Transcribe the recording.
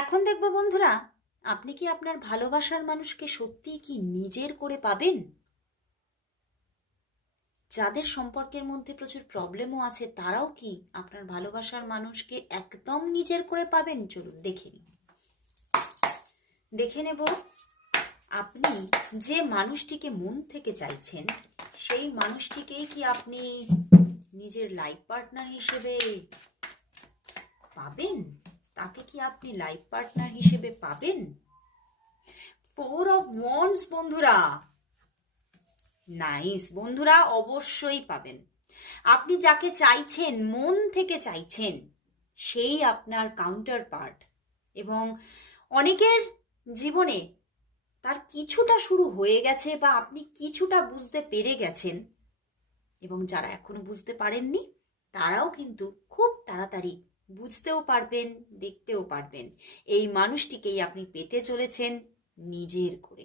এখন দেখবো বন্ধুরা, আপনি কি আপনার ভালোবাসার মানুষকে সত্যিই কি নিজের করে পাবেন? যাদের সম্পর্কের মধ্যে প্রচুর প্রবলেমও আছে তারাও কি আপনার ভালোবাসার মানুষকে একদম নিজের করে পাবেন? চলুন দেখে নেব আপনি যে মানুষটিকে মন থেকে চাইছেন সেই মানুষটিকেই কি আপনি নিজের লাইফ পার্টনার হিসেবে পাবেন? তাকে কি আপনি লাইফ পার্টনার হিসেবে পাবেন? 4 of Wands বন্ধুরা, নাইস বন্ধুরা, অবশ্যই পাবেন। আপনি যাকে চাইছেন, মন থেকে চাইছেন, সেই আপনার কাউন্টার পার্ট। এবং অনেকের জীবনে তার কিছুটা শুরু হয়ে গেছে বা আপনি কিছুটা বুঝতে পেরে গেছেন, এবং যারা এখনো বুঝতে পারেননি তারাও কিন্তু খুব তাড়াতাড়ি বুঝতেও পারবেন, দেখতেও পারবেন। এই মানুষটিকেই আপনি পেতে চলেছেন নিজের করে।